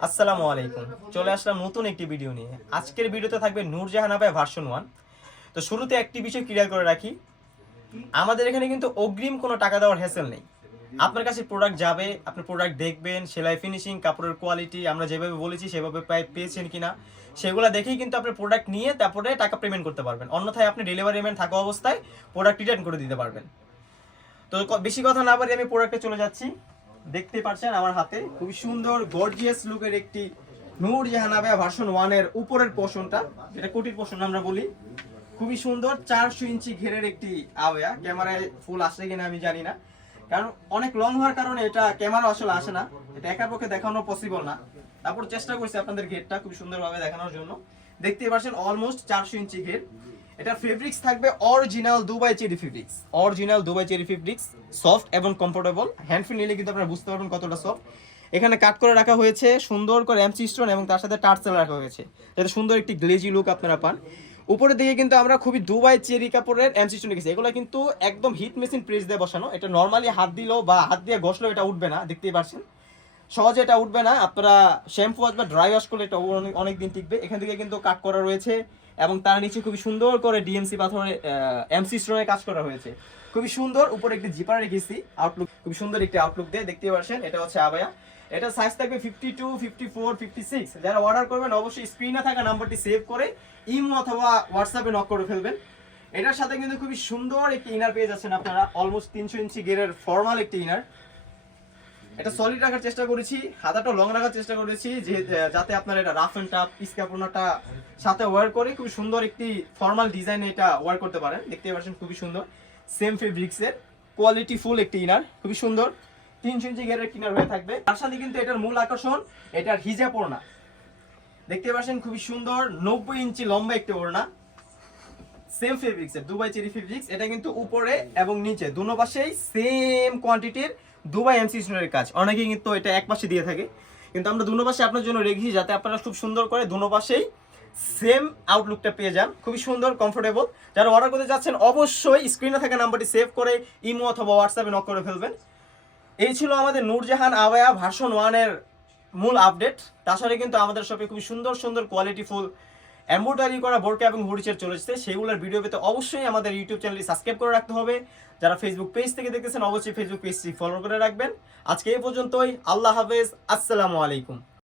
আসসালামু আলাইকুম। চলে আসলাম নতুন একটি ভিডিও নিয়ে। আজকের ভিডিওতে থাকবে নূরজাহান আবায় ভার্সন ওয়ান তো শুরুতে একটি বিষয় ক্লিয়ার করে রাখি। আমাদের এখানে কিন্তু অগ্রিম কোনো টাকা দেওয়ার হ্যাসেল নেই। আপনার কাছে প্রোডাক্ট যাবে, আপনি প্রোডাক্ট দেখবেন, সেলাই ফিনিশিং কাপড়ের কোয়ালিটি আমরা যেভাবে বলেছি সেভাবে পাই- পেয়েছেন কিনা, সেগুলো দেখেই কিন্তু আপনি প্রোডাক্ট নিয়ে তারপরে টাকা পেমেন্ট করতে পারবেন। অন্যথায় আপনি ডেলিভারি ম্যান থাকা অবস্থায় প্রোডাক্ট রিটার্ন করে দিতে পারবেন। তো বেশি কথা না বলে আমি প্রোডাক্টে চলে যাচ্ছি। দেখতে পাচ্ছেন আমার হাতে। খুবই সুন্দর গর্জিয়াস লুকের একটি নূর জাহানাবে ভার্সন ওয়ানের উপরের পোর্শনটা যেটা কোটির পোর্শন আমরা বলি। খুবই সুন্দর, চারশো ইঞ্চি ঘেরের একটি আওয়া ক্যামেরায় ফুল আসে কিনা আমি জানি না। কারণ অনেক লং হওয়ার কারণে এটা ক্যামেরা আসলে আসে না। এটা একার পক্ষে দেখানো পসিবল না। তারপর চেষ্টা করছি আপনাদের ঘেরটা খুব সুন্দরভাবে দেখানোর জন্য। দেখতেই পাচ্ছেন অলমোস্ট চারশো ইঞ্চি ঘের। এটা ফেব্রিক্স থাকবে original Dubai cherry fabrics original Dubai cherry fabrics soft এবং কমফোর্টেবল। হ্যান্ড ফ্রি নিলে কিন্তু আপনারা বুঝতে পারবেন কতটা সফট এখানে কাট করে রাখা হয়েছে, সুন্দর করে এমসি স্টোন এবং তার সাথে টার্সেল রাখা হয়েছে। যাতে সুন্দর একটি গ্লেজি লুক আপনারা পান। উপরের দিকে কিন্তু আমরা খুবই দুবাই চেরি কাপড়ের এমসি স্টোন রেখেছি এগুলো কিন্তু একদম হিট মেশিন প্রেস দিয়ে বসানো। এটা নর্মালি হাত দিলেও বা হাত দিয়ে ঘষলেও এটা উঠবে না, দেখতেই পাচ্ছেন সহজে এটা উঠবে না। আপনারা শ্যাম্পু ওয়াশ বা ড্রাই ওয়াশ করলে এটা অনেক দিন টিকবে। এখান থেকে কিন্তু কাট করা রয়েছে এবং তার নিচে খুবই সুন্দর করে ডিএমসি পাথরে এমসি স্টোনের কাজ করা হয়েছে। খুবই সুন্দর, উপরে একটি জিপার রেখেছি আউটলুক খুবই সুন্দর একটি আউটলুক দিয়ে। দেখতে পাচ্ছেন এটা হচ্ছে আবায়া। এটা সাইজ থাকবে fifty two fifty four fifty six যারা অর্ডার করবেন, অবশ্যই স্ক্রিনে থাকা নাম্বারটি সেভ করে ইমো অথবা হোয়াটসঅ্যাপে নক করে ফেলবেন। এটার সাথে কিন্তু খুবই সুন্দর একটি ইনার পেয়ে যাচ্ছেন আপনারা। অলমোস্ট তিনশো ইঞ্চি গেরের ফর্মাল একটি ইনার এটা সলিড রাখার চেষ্টা করেছি হাতাটা লং রাখার চেষ্টা করেছি, যে যাতে আপনার এটা রাফ এন্ড টাফ ইস্কাপনাটা সাথে ওয়ার করে খুব সুন্দর একটি ফর্মাল ডিজাইনে এটা ওয়ার করতে পারেন। দেখতে পাচ্ছেন খুবই সুন্দর। সেম ফেব্রিক্সের কোয়ালিটি ফুল একটি ইনার খুবই সুন্দর। তিনশো ইঞ্চি গেরের কিনার হয়ে থাকবে। তার সাথে কিন্তু এটার মূল আকর্ষণ, এটার ওড়না। দেখতে পাচ্ছেন খুবই সুন্দর, নব্বই ইঞ্চি লম্বা একটি ওড়না। সেম ফেব্রিক্সের দুবাই চেরি ফেব্রিক্স এটা কিন্তু উপরে এবং নিচে, দুনো পাশেই সেম কোয়ান্টিটির দুবাই এমসি স্টোনের কাজ। অনেকেই কিন্তু এটা এক পাশে দিয়ে থাকে। কিন্তু আমরা দুনো পাশে আপনার জন্য রেখেছি যাতে আপনারা খুব সুন্দর করে দুনো পাশেই সেম আউটলুকটা পেয়ে যান। খুবই সুন্দর কমফোর্টেবল যারা অর্ডার করতে যাচ্ছেন, অবশ্যই স্ক্রিনে থাকা নাম্বারটি সেভ করে ইমো অথবা হোয়াটসঅ্যাপে নক করে ফেলবেন। এই ছিল আমাদের নূরজাহান আওয়া ভার্সন ওয়ানের মূল আপডেট তাছাড়া কিন্তু আমাদের শপে খুবই সুন্দর সুন্দর কোয়ালিটি ফুল এম্ব্রয়ডারি করা বোরকা এবং হুডিচের চলেছে সেগুলোর ভিডিও পেতে অবশ্যই আমাদের ইউটিউব চ্যানেলটি সাবস্ক্রাইব করে রাখতে হবে। যারা ফেসবুক পেজ থেকে দেখতেছেন, অবশ্যই ফেসবুক পেজটি ফলো করে রাখবেন। আজকে এই পর্যন্তই। আল্লাহ হাফেজ। আসসালামু আলাইকুম।